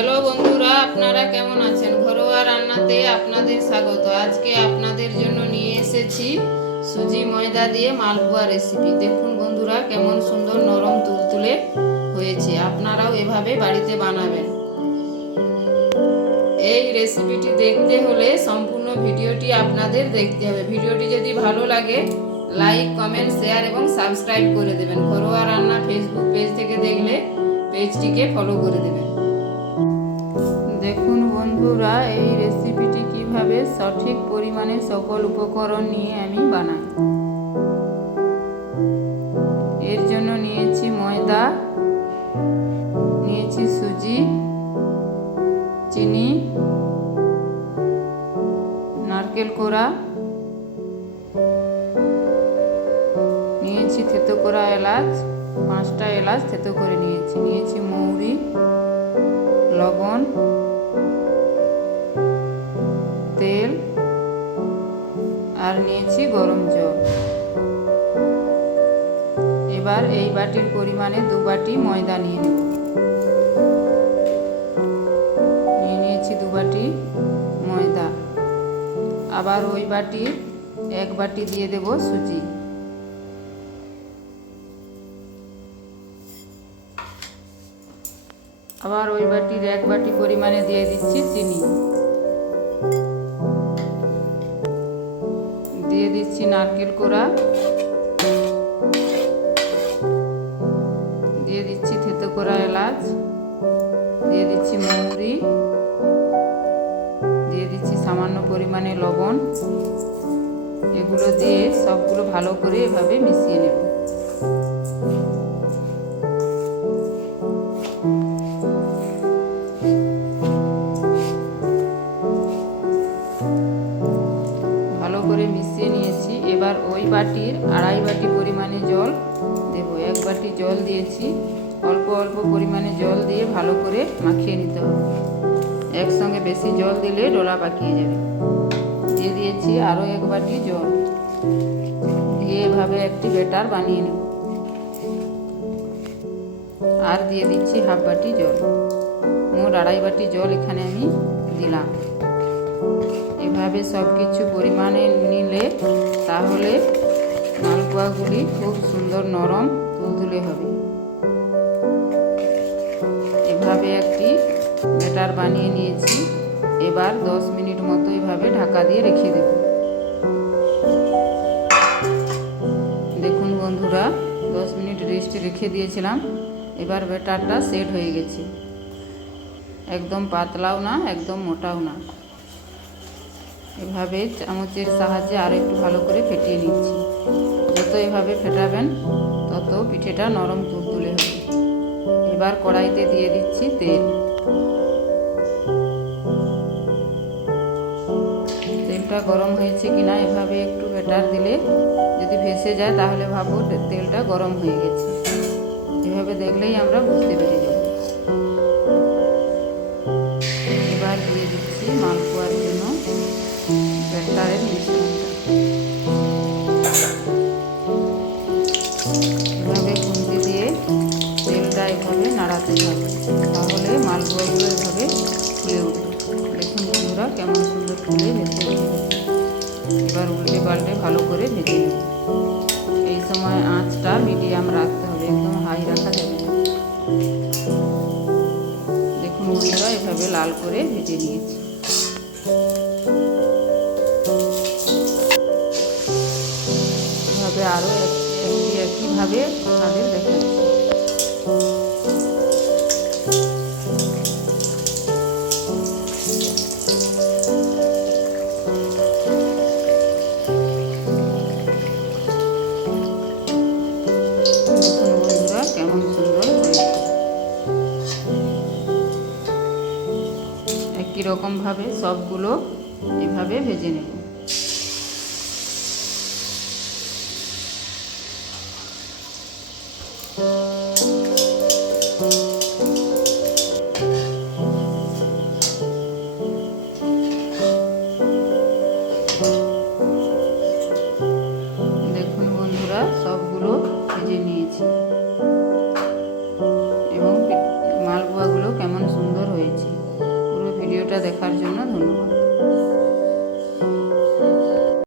Hello বন্ধুরা, আপনারা কেমন আছেন? ঘরোয়া রান্নাতে আপনাদের স্বাগত। আজকে আপনাদের জন্য নিয়ে এসেছি সুজি ময়দা দিয়ে মালপোয়া রেসিপি। দেখুন বন্ধুরা, কেমন সুন্দর নরম তুলতুলে হয়েছে। আপনারাও এভাবে বাড়িতে বানাবেন। এই রেসিপিটি দেখতে হলে সম্পূর্ণ ভিডিওটি আপনাদের দেখতে হবে। ভিডিওটি যদি ভালো লাগে লাইক, কমেন্ট, শেয়ার এবং সাবস্ক্রাইব করে দেবেন। ঘরোয়া রান্না ফেসবুক পেজ থেকে দেখলে পেজটিকে ফলো করে দেবেন। দেখুন বন্ধুরা, এই রেসিপিটি কিভাবে সঠিক পরিমাণে সকল উপকরণ নিয়ে আমি বানাই। এর জন্য নিয়েছি ময়দা, নিয়েছি সুজি, চিনি, নারকেল কোড়া, নিয়েছি থেতো করা এলাচ, 5টা এলাচ থেতো করে নিয়েছি মৌরি, লবণ, তেল আর নিয়েছি গরম জল। এবার এই বাটির পরিমাণে 2 বাটি ময়দা নিয়ে নেব। নিয়েছি 2 বাটি ময়দা। আবার ওই বাটির 1 বাটি দিয়ে দেব সুজি। আবার ওই বাটির 1 বাটি পরিমাণে দিয়ে দিচ্ছি চিনি। দিয়ে দিচ্ছি নারকেল কোড়া, দিয়ে দিচ্ছি থেতো করা এলাচ, দিয়ে দিচ্ছি মৌরি, দিয়ে দিচ্ছি সামান্য পরিমাণে লবণ। এগুলো দিয়ে সবগুলো ভালো করে এভাবে মিশিয়ে নেব। ভালো করে মিশিয়ে নিয়েছি। এবার ওই বাটির 2.5 বাটি পরিমাণে জল দেব। 1 বাটি জল দিয়েছি। অল্প অল্প পরিমাণে জল দিয়ে ভালো করে মাখিয়ে নিতে হবে। একসঙ্গে বেশি জল দিলে ডোলা পাকিয়ে যাবে। দিয়ে দিয়েছি আরও 1 বাটি জল দিয়ে এভাবে একটি ব্যাটার বানিয়ে নেব। আর দিয়ে দিচ্ছি 1/2 বাটি জল। মোট 2.5 বাটি জল এখানে আমি দিলাম। এভাবে সব কিছু পরিমাণে নিলে তাহলে মালপোয়াগুলি খুব সুন্দর নরম তুলতুলে হবে। এভাবে একটি ব্যাটার বানিয়ে নিয়েছি। এবার 10 মিনিট মতো এভাবে ঢাকা দিয়ে রেখে দেব। দেখুন বন্ধুরা, 10 মিনিট রেস্টে রেখে দিয়েছিলাম। এবার ব্যাটারটা সেট হয়ে গেছে। একদম পাতলাও না, একদম মোটাও না। এভাবে চামচের সাহায্যে আরও একটু ভালো করে ফেটিয়ে নিচ্ছি। যত এভাবে ফেটাবেন তত পিঠেটা নরম তুলতুলে হবে। এবার কড়াইতে দিয়ে দিচ্ছি তেল। তেলটা গরম হয়েছে কিনা এভাবে একটু ব্যাটার দিলে যদি ভেসে যায় তাহলে ভাবো তেলটা গরম হয়ে গেছে। এভাবে দেখলেই আমরা বুঝতে পেরে যাব। এবার দিয়ে দিচ্ছি মালপোয়ার জন্য ব্যাটারের মিশ্রণটা। এভাবে খুন্তি দিয়ে তেলটা এভাবে নাড়াতে হবে, তাহলে মালপোয়াগুলো এভাবে ফুলে উঠবে। দেখুন বন্ধুরা, কেমন সুন্দর ফুলে ভেসে উঠবে। এবার উল্টে পাল্টে ভালো করে ভেজে নেব। এই সময় আঁচটা মিডিয়াম রাখতে হবে, একদম হাই রাখা যাবে না। দেখুন বন্ধুরা, এভাবে লাল করে ভেজে নিয়েছি। এভাবে আরও একইভাবে আপনাদের দেখাচ্ছি। দেখুন বন্ধুরা, কেমন সুন্দর হয়েছে। একই রকমভাবে সবগুলো এভাবে ভেজে নেব। দেখুন বন্ধুরা, সবগুলো ভেজে নিয়েছি এবং মালপোয়াগুলো কেমন সুন্দর হয়েছে। ভিডিওটা দেখার জন্য ধন্যবাদ।